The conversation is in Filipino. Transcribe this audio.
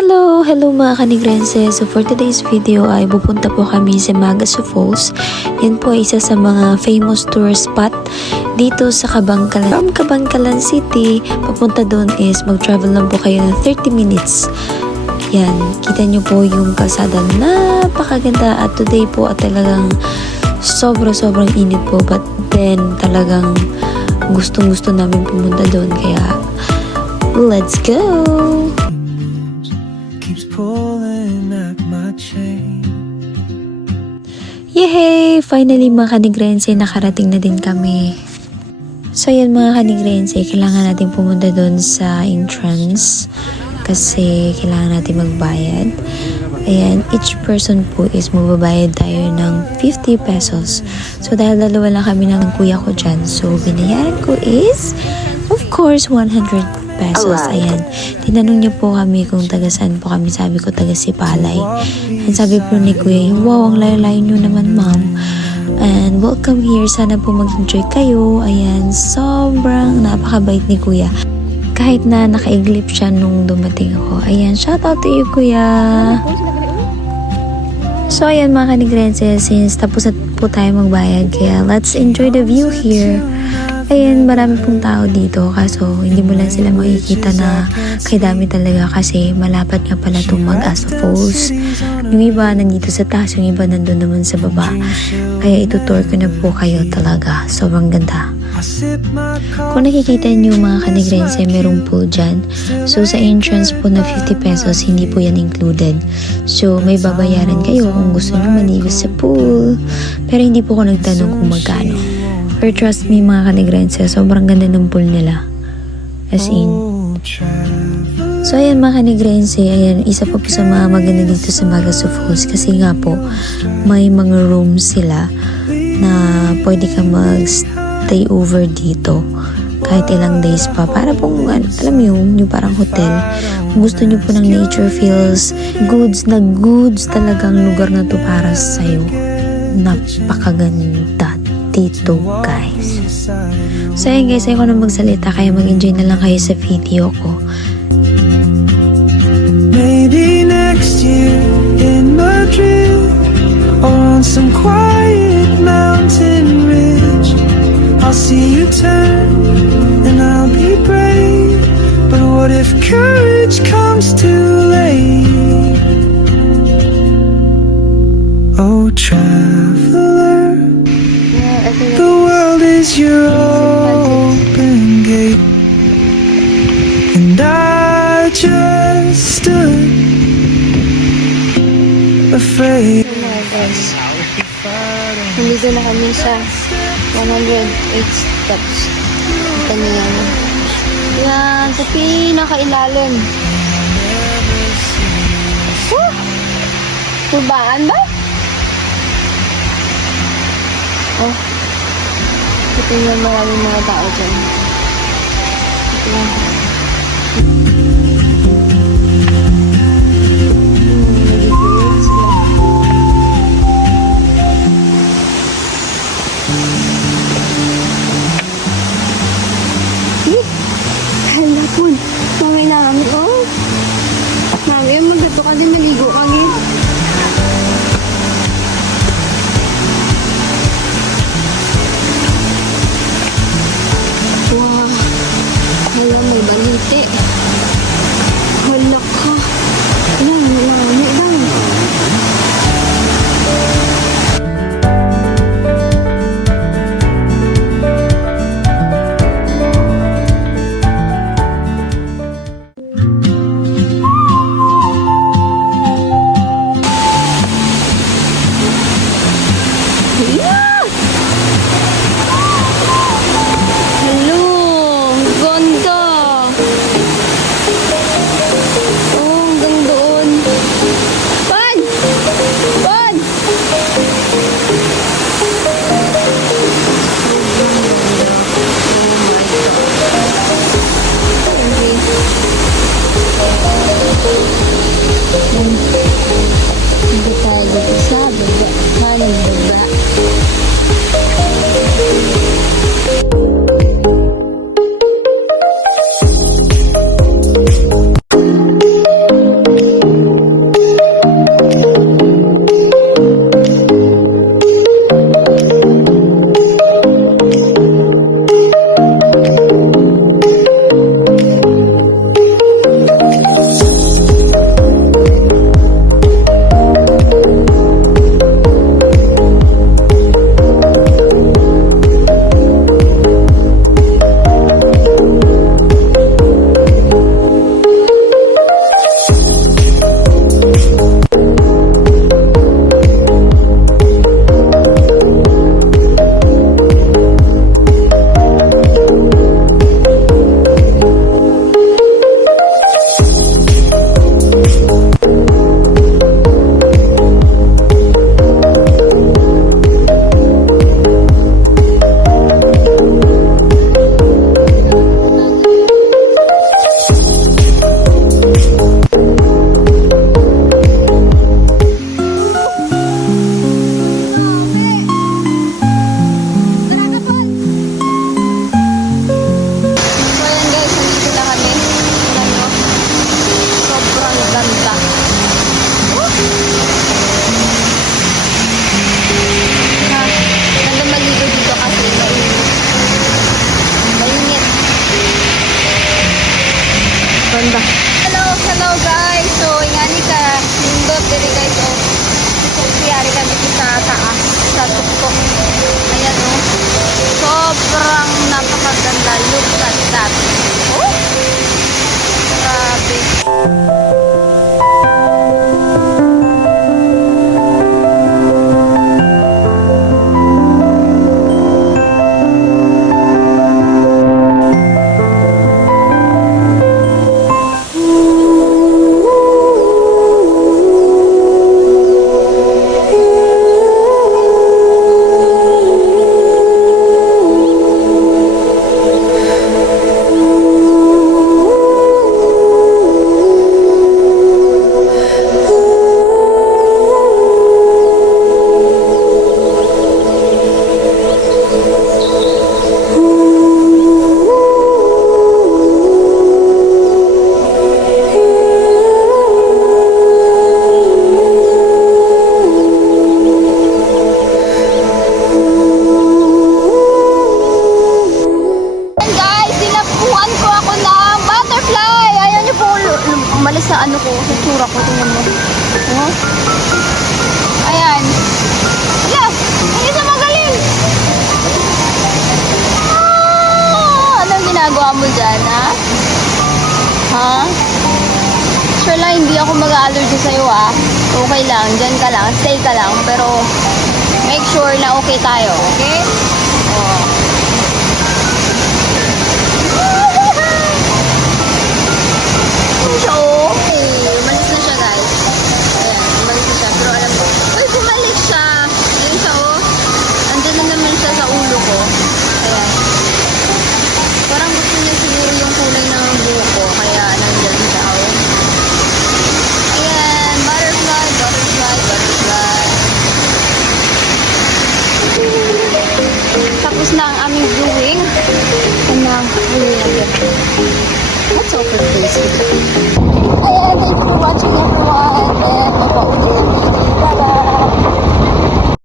Hello mga kanigrense. So for today's video ay pupunta po kami sa Magasu Falls. Yan po ay isa sa mga famous tourist spot dito sa Kabangkalan. From Kabangkalan City, papunta doon is mag-travel lang po kayo ng 30 minutes. Yan, kita nyo po yung kalsada, napakaganda at today po at talagang sobrang init po, but then talagang gustong-gusto namin pumunta doon, kaya let's go! Yehey! Finally mga kanigrense, nakarating na din kami. So yan mga kanigrense, kailangan natin pumunta doon sa entrance kasi kailangan natin magbayad. Ayan, each person po is mababayad tayo ng 50 pesos. So dahil dalawa lang kami ng kuya ko dyan, so binayaran ko is of course 100 pesos. Ayan, tinanong niyo po kami kung taga saan po kami. Sabi ko taga Sipalay. And sabi po ni kuya, wow, ang layo-layo nyo naman ma'am. And welcome here, sana po mag-enjoy kayo. Ayan, sobrang napakabait ni kuya. Kahit na nakaiglip siya nung dumating ako. Ayan, shout out to you kuya. So ayan mga kanigrense, since tapos na po tayo magbayad, kaya let's enjoy the view here. Ayan, marami pong tao dito, kaso hindi mo lang sila makikita na kay dami talaga kasi malapad nga pala itong Magasu Falls. Yung iba nandito sa taas, yung iba nandun naman sa baba. Kaya itutour ko na po kayo talaga. Sobrang ganda. Kung nakikita niyo mga kanigrense, merong pool dyan. So sa entrance po na 50 pesos, hindi po yan included. So may babayaran kayo kung gusto niyo maligo sa pool. Pero hindi po ako nagtanong kung magkano. Pero trust me mga kanigrense, sobrang ganda ng pool nila. As in. So ayan mga kanigrense, ayan, isa pa po sa mga maganda dito sa Magasu Falls kasi nga po, may mga rooms sila na pwede ka mag-stay over dito kahit ilang days pa. Para pong, alam mo yung parang hotel. Kung gusto nyo po ng nature feels, goods talagang lugar na to para sa'yo. Napakaganda dito guys. So ayun guys, ayoko na magsalita, kaya mag-enjoy na lang kayo sa video ko. Maybe next year in Madrid or on some quiet mountain ridge, I'll see you turn and I'll be brave. But what if courage comes too late? Oh traveler, the world is your open gate, and I just stood afraid. Nandito na kami sa 108 steps. Kita niyo yan. Yan, sa pinakailalim. Tubaan ba? Oh. Ito yung maraming mga tao dyan. Ito yan. Hala po. Mamay namin. Oh. Mami, magdato ka din. Maligo kami. Wow. Hala, may ano ko, sa tsura ko. Tingnan mo. Oh. Ayan. Ala! Ang isa magaling! Anong ginagawa mo dyan, ha? Ha? Sure lang, hindi ako mag-allergy sa'yo, ha? Okay lang, dyan ka lang, stay ka lang. Pero, make sure na okay tayo, okay? Oh. So, okay. Umalis na siya, guys. Ayan, umalis na siya. Pero alam mo, uy, bumalik siya. Ayan siya, oh. Andyan na naman siya sa ulo ko. Ayan. Parang gusto niya siguro yung kulay ng buhok ko. Kaya nandyan siya, oh. Ayan, butterfly, butterfly, butterfly. Tapos na ang aming viewing.